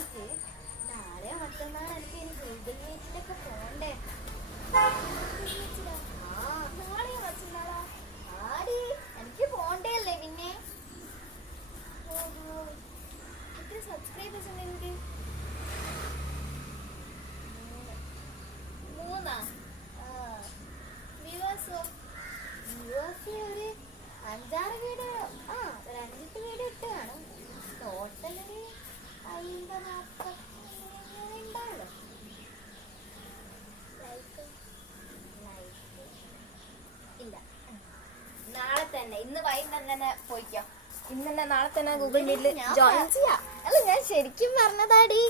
എനിക്ക് നാളെ മറ്റന്നാൾ എനിക്ക് ഗൂഗിൾ മീറ്റിലൊക്കെ പോണ്ടേ. നാളെയോ മറ്റന്നാളാ? ആടി എനിക്ക് പോണ്ടേ അല്ലേ പിന്നെ. എത്ര സബ്സ്ക്രൈബേഴ്സ് ഉണ്ട് എനിക്ക്? 3. വ്യൂവേഴ്സോ? വ്യൂവേഴ്സ് ഒരു 5-6 വീഡിയോ, 2 വീഡിയോ ഇട്ട് കാണും. ടോട്ടലൊരു 50-40 ഉണ്ടാവല്ലോ. ഇല്ല, നാളെ തന്നെ, ഇന്ന് വൈകുന്നേരം തന്നെ പോയിക്കോ. ഇന്ന് തന്നെ നാളെ തന്നെ ഗൂഗിൾ മീറ്റിൽ ജോയിൻ ചെയ്യാം. അല്ല, ഞാൻ ശരിക്കും പറഞ്ഞതാടി.